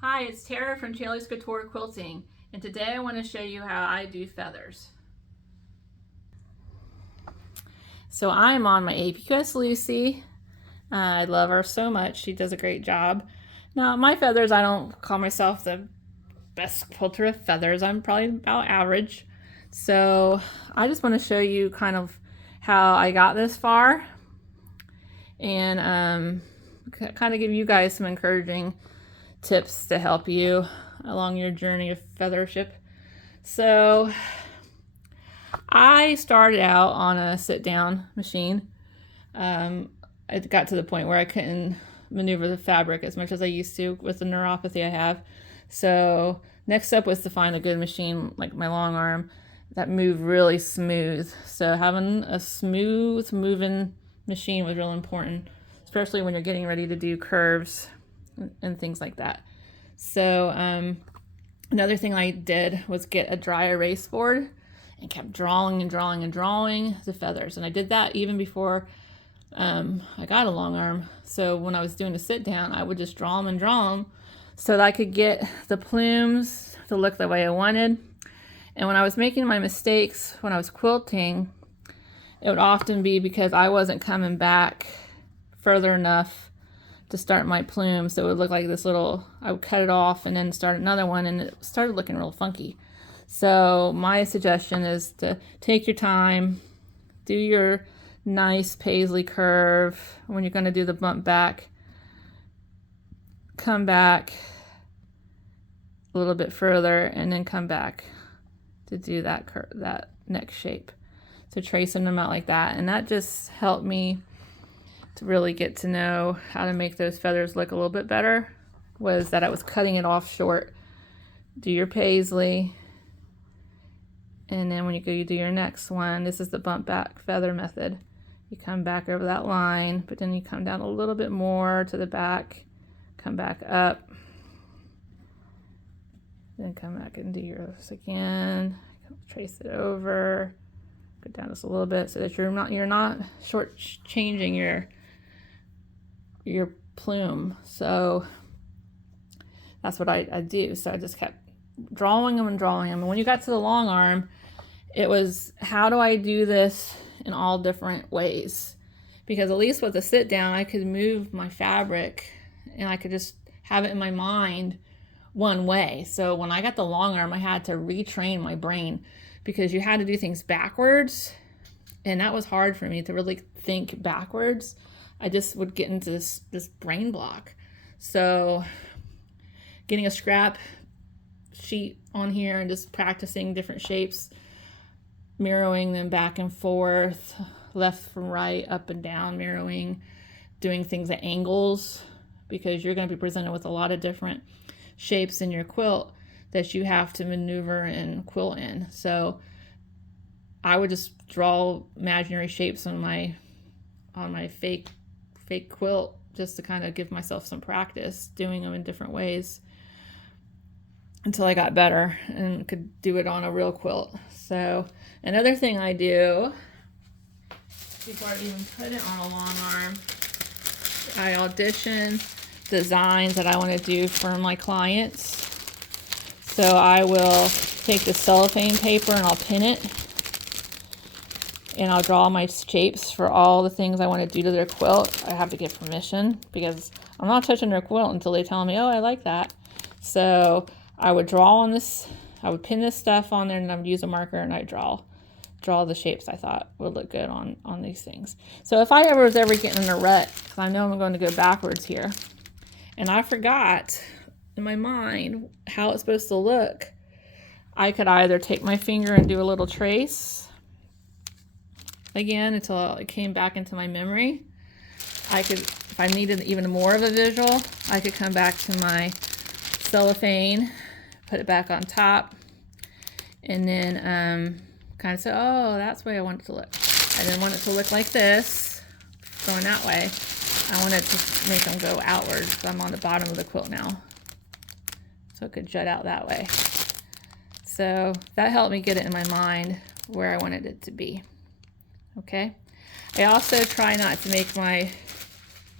Hi, it's Tara from Crazy Quilter Quilting, and today I want to show you how I do feathers. So I'm on my APQS Lucy. I love her so much. She does a great job. Now, my feathers, I don't call myself the best quilter of feathers. I'm probably about average. So I just want to show you kind of how I got this far and kind of give you guys some encouraging tips to help you along your journey of feathership. So I started out on a sit-down machine. I got to the point where I couldn't maneuver the fabric as much as I used to with the neuropathy I have. So next step was to find a good machine like my Longarm that moved really smooth. So having a smooth moving machine was real important, especially when you're getting ready to do curves and things like that. So another thing I did was get a dry erase board and kept drawing and drawing and drawing the feathers. And I did that even before I got a Longarm. So when I was doing a sit down, I would just draw them and draw them so that I could get the plumes to look the way I wanted. And when I was making my mistakes when I was quilting, it would often be because I wasn't coming back further enough to start my plume. So it would look like this little, I would cut it off and then start another one, and it started looking real funky. So my suggestion is to take your time, do your nice paisley curve. When you're going to do the bump back, come back a little bit further and then come back to do that that next shape. So tracing them out like that, and that just helped me to really get to know how to make those feathers look a little bit better. Was that I was cutting it off short. Do your paisley, and then when you go you do your next one. This is the bump back feather method. You come back over that line, but then you come down a little bit more to the back, come back up, then come back and do yours again. Trace it over, go down just a little bit so that you're not short changing your plume. So that's what I do. So I just kept drawing them and drawing them. And when you got to the Longarm, it was, how do I do this in all different ways? Because at least with the sit down, I could move my fabric and I could just have it in my mind one way. So when I got the Longarm, I had to retrain my brain because you had to do things backwards, and that was hard for me to really think backwards. I just would get into this brain block. So getting a scrap sheet on here and just practicing different shapes, mirroring them back and forth, left from right, up and down, mirroring, doing things at angles, because you're going to be presented with a lot of different shapes in your quilt that you have to maneuver and quilt in. So I would just draw imaginary shapes on my fake quilt just to kind of give myself some practice doing them in different ways until I got better and could do it on a real quilt. So another thing I do before I even put it on a Longarm, I audition designs that I want to do for my clients. So I will take the cellophane paper and I'll pin it, and I'll draw my shapes for all the things I want to do to their quilt. I have to get permission because I'm not touching their quilt until they tell me, oh, I like that. So I would draw on this, I would pin this stuff on there, and I would use a marker and I'd draw the shapes I thought would look good on these things. So if I was ever getting in a rut, because I know I'm going to go backwards here, and I forgot in my mind how it's supposed to look, I could either take my finger and do a little trace again until it came back into my memory. I could, if I needed even more of a visual, I could come back to my cellophane, put it back on top, and then kind of say, oh, that's the way I want it to look. I didn't want it to look like this, going that way. I wanted to make them go outwards, so I'm on the bottom of the quilt now, so it could jut out that way. So that helped me get it in my mind where I wanted it to be. Okay. I also try not to make my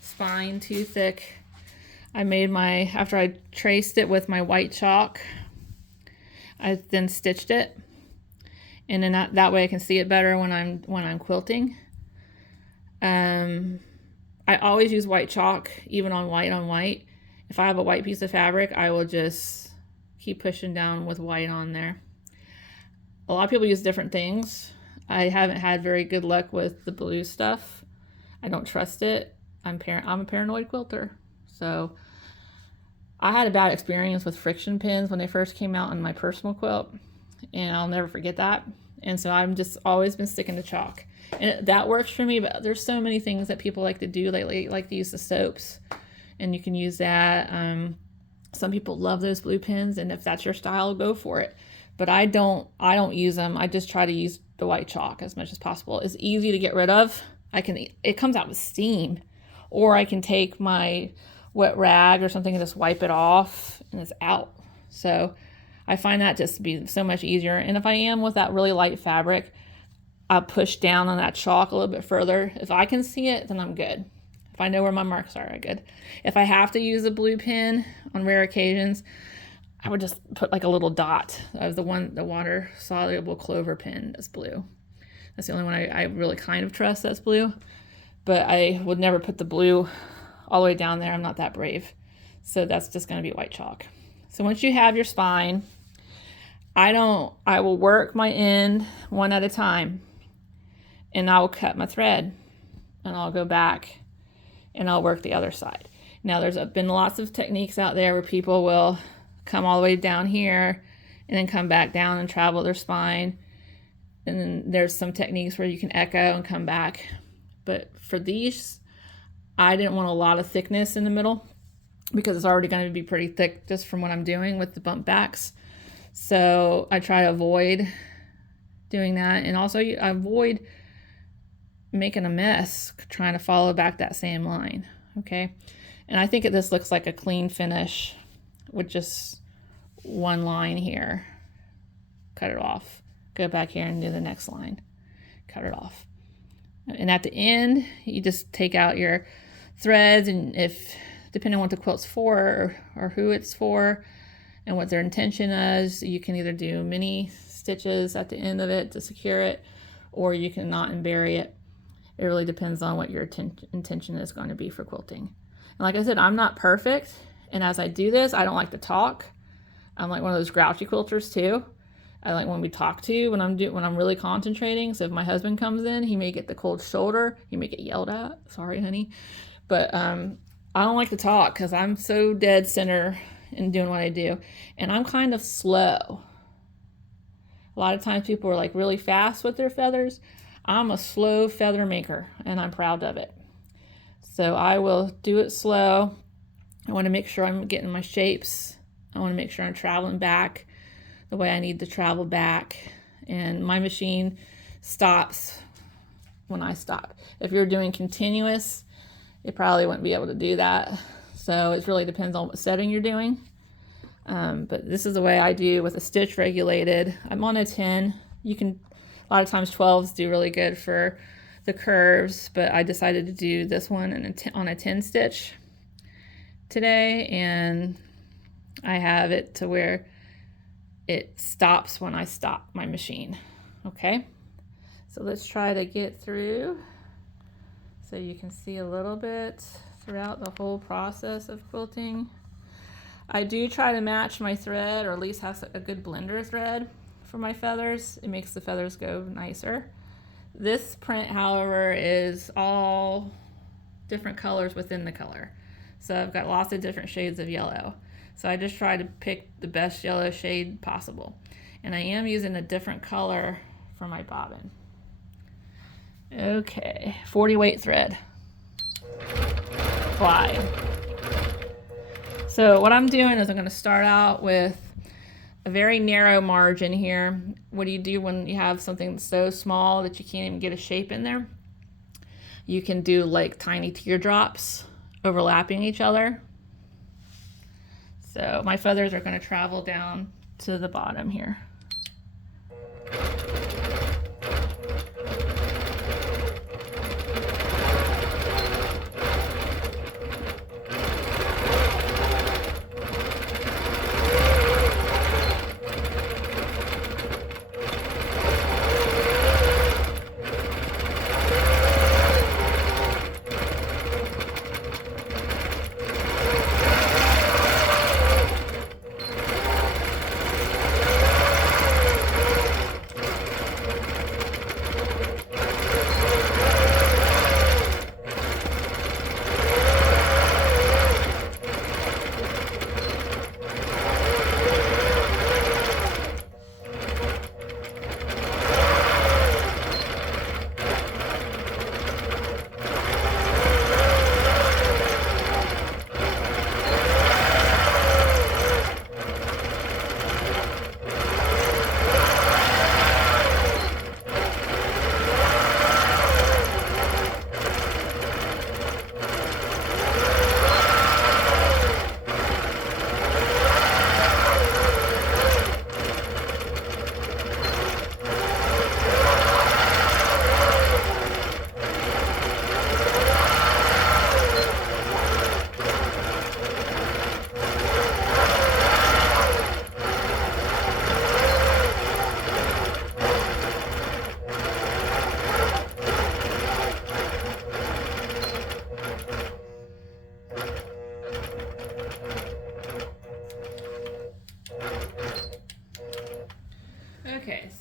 spine too thick. I made my, after I traced it with my white chalk, I then stitched it, and then that way I can see it better when I'm quilting. I always use white chalk, even on white. If I have a white piece of fabric, I will just keep pushing down with white on there. A lot of people use different things. I haven't had very good luck with the blue stuff. I don't trust it. I'm a paranoid quilter. So I had a bad experience with friction pins when they first came out in my personal quilt, and I'll never forget that. And so I'm just always been sticking to chalk. And that works for me, but there's so many things that people like to do lately, like to use the soaps, and you can use that. Some people love those blue pins, and if that's your style, go for it. But I don't use them. I just try to use the white chalk as much as possible. It's easy to get rid of. It comes out with steam, or I can take my wet rag or something and just wipe it off, and it's out. So I find that just to be so much easier. And if I am with that really light fabric, I'll push down on that chalk a little bit further. If I can see it, then I'm good. If I know where my marks are, I'm good. If I have to use a blue pin on rare occasions, I would just put like a little dot of the water soluble clover pin that's blue. That's the only one I really kind of trust that's blue. But I would never put the blue all the way down there. I'm not that brave. So that's just going to be white chalk. So once you have your spine, I will work my end one at a time, and I will cut my thread, and I'll go back and I'll work the other side. Now there's been lots of techniques out there where people will come all the way down here and then come back down and travel their spine. And then there's some techniques where you can echo and come back. But for these, I didn't want a lot of thickness in the middle because it's already going to be pretty thick just from what I'm doing with the bump backs. So I try to avoid doing that. And also I avoid making a mess trying to follow back that same line. Okay. And I think this looks like a clean finish with just one line here. Cut it off. Go back here and do the next line. Cut it off. And at the end, you just take out your threads, and if depending on what the quilt's for or who it's for and what their intention is, you can either do mini stitches at the end of it to secure it, or you can knot and bury it. It really depends on what your intention is going to be for quilting. And like I said, I'm not perfect, and as I do this, I don't like to talk. I'm like one of those grouchy quilters too. I like when we talk to when I'm really concentrating. So if my husband comes in, he may get the cold shoulder. He may get yelled at. Sorry, honey. But I don't like to talk because I'm so dead center in doing what I do. And I'm kind of slow. A lot of times people are like really fast with their feathers. I'm a slow feather maker, and I'm proud of it. So I will do it slow. I want to make sure I'm getting my shapes. I want to make sure I'm traveling back the way I need to travel back, and my machine stops when I stop. If you're doing continuous, you probably wouldn't be able to do that. So it really depends on what setting you're doing. But this is the way I do with a stitch regulated. I'm on a 10. You can, a lot of times 12s do really good for the curves, but I decided to do this one on a 10 stitch today, and I have it to where it stops when I stop my machine. Okay, so let's try to get through so you can see a little bit throughout the whole process of quilting. I do try to match my thread, or at least have a good blender thread for my feathers. It makes the feathers go nicer. This print, however, is all different colors within the color. So I've got lots of different shades of yellow. So I just try to pick the best yellow shade possible. And I am using a different color for my bobbin. Okay, 40 weight thread. Fly. So what I'm doing is I'm going to start out with a very narrow margin here. What do you do when you have something so small that you can't even get a shape in there? You can do like tiny teardrops overlapping each other. So my feathers are going to travel down to the bottom here.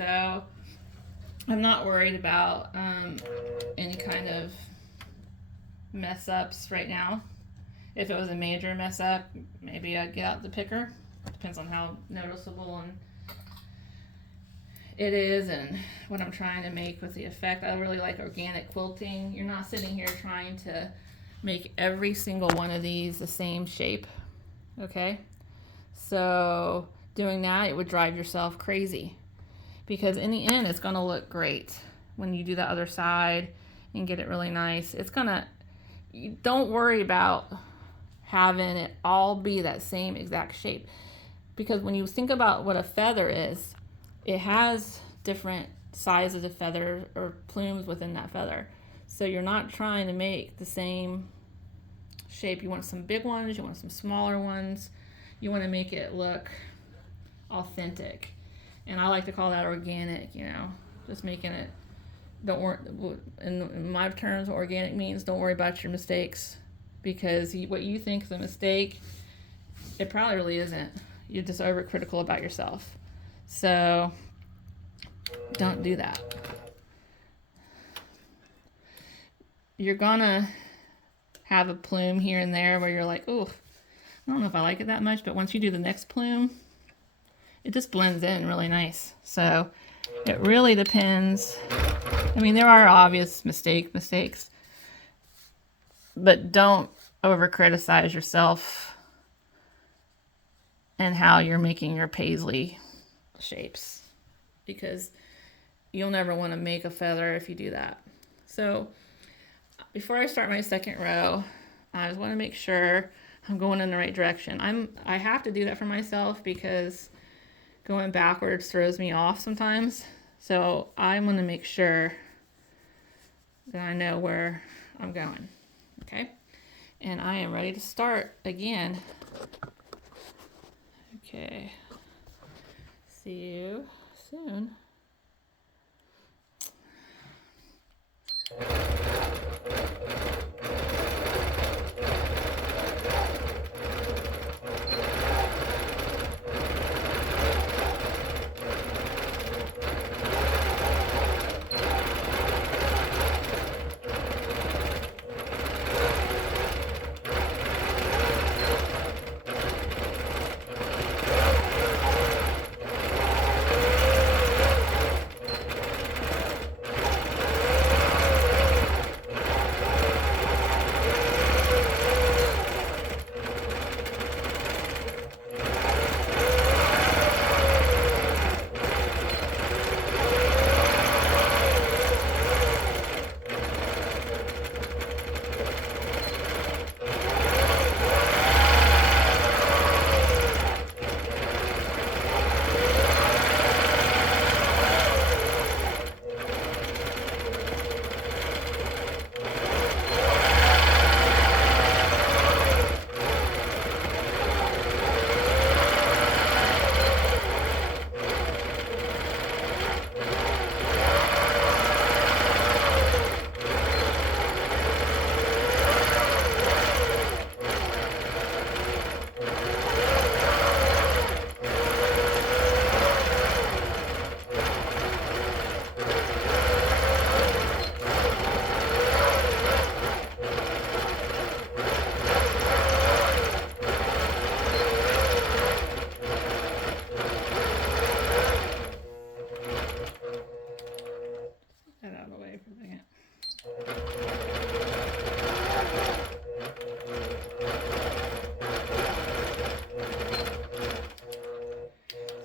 So I'm not worried about any kind of mess ups right now. If it was a major mess up, maybe I'd get out the picker. Depends on how noticeable and it is and what I'm trying to make with the effect. I really like organic quilting. You're not sitting here trying to make every single one of these the same shape. Okay? So doing that, it would drive yourself crazy. Because in the end, it's going to look great when you do the other side and get it really nice. It's going to, don't worry about having it all be that same exact shape. Because when you think about what a feather is, it has different sizes of feathers or plumes within that feather. So you're not trying to make the same shape. You want some big ones, you want some smaller ones. You want to make it look authentic. And I like to call that organic, you know, just making it, don't worry, in my terms, what organic means, don't worry about your mistakes. Because what you think is a mistake, it probably really isn't. You're just overcritical about yourself. So don't do that. You're gonna have a plume here and there where you're like, oh, I don't know if I like it that much, but once you do the next plume, it just blends in really nice. So it really depends. I mean, there are obvious mistakes, but don't over criticize yourself and how you're making your paisley shapes, because you'll never want to make a feather if you do that. So before I start my second row, I just want to make sure I'm going in the right direction. I have to do that for myself because going backwards throws me off sometimes. So I want to make sure that I know where I'm going. Okay? And I am ready to start again. Okay. See you soon. Get out of the way for a second.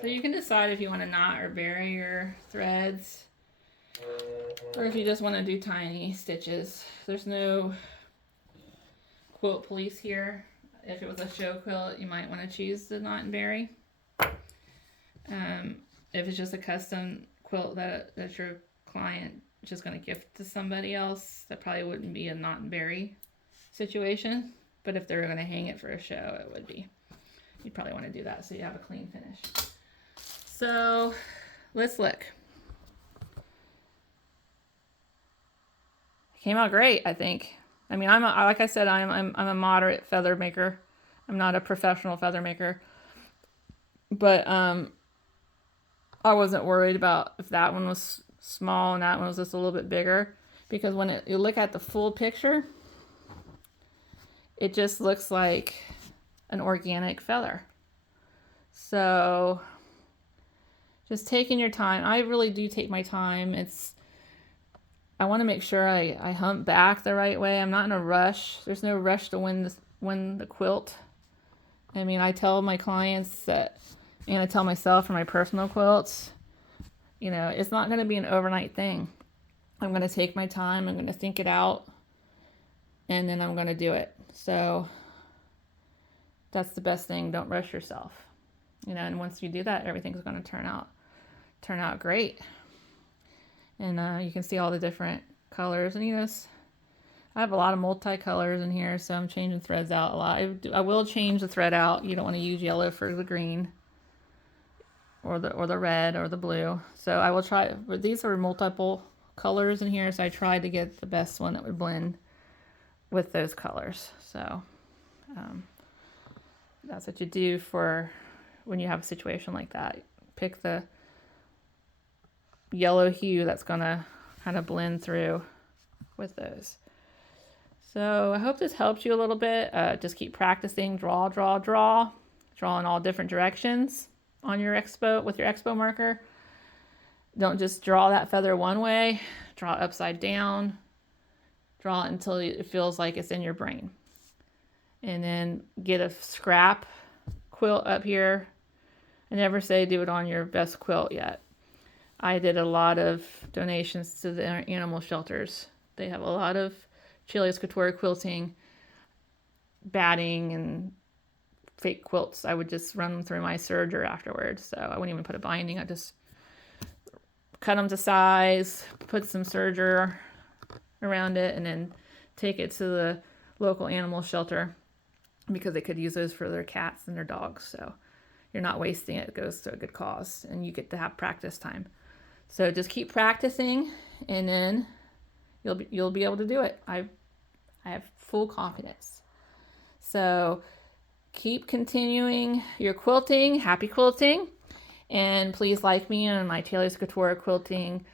So you can decide if you want to knot or bury your threads, or if you just want to do tiny stitches. There's no quilt police here. If it was a show quilt, you might want to choose the knot and bury. If it's just a custom quilt that your client is just going to gift to somebody else, that probably wouldn't be a knot and bury situation. But if they're going to hang it for a show, it would be. You'd probably want to do that so you have a clean finish. So let's look. Came out great, I think. I mean, like I said, I'm a moderate feather maker. I'm not a professional feather maker, but I wasn't worried about if that one was small and that one was just a little bit bigger, because when you look at the full picture, it just looks like an organic feather. So just taking your time. I really do take my time. I want to make sure I hump back the right way. I'm not in a rush. There's no rush to win the quilt. I mean, I tell my clients that, and I tell myself for my personal quilts, you know, it's not going to be an overnight thing. I'm going to take my time. I'm going to think it out, and then I'm going to do it. So that's the best thing. Don't rush yourself. You know, and once you do that, everything's going to turn out great. And you can see all the different colors. And you know, I have a lot of multicolors in here, so I'm changing threads out a lot. I will change the thread out. You don't want to use yellow for the green, or the red or the blue. So I will try. But these are multiple colors in here, so I tried to get the best one that would blend with those colors. So that's what you do for when you have a situation like that. Pick the yellow hue that's gonna kind of blend through with those. So I hope this helps you a little bit. Just keep practicing, draw in all different directions on your expo with your expo marker. Don't just draw that feather one way, draw it upside down, draw it until it feels like it's in your brain. And then get a scrap quilt up here. I never say do it on your best quilt yet. I did a lot of donations to the animal shelters. They have a lot of Crazy Quilter quilting, batting, and fake quilts. I would just run them through my serger afterwards. So I wouldn't even put a binding. I just cut them to size, put some serger around it, and then take it to the local animal shelter, because they could use those for their cats and their dogs. So you're not wasting it. It goes to a good cause, and you get to have practice time. So just keep practicing, and then you'll be able to do it. I have full confidence. So keep continuing your quilting. Happy quilting. And please like me on my Crazy Quilter Quilting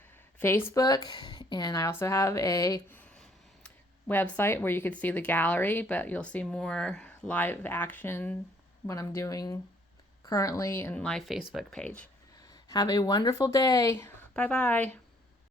Facebook. And I also have a website where you can see the gallery, but you'll see more live action what I'm doing currently in my Facebook page. Have a wonderful day. Bye-bye.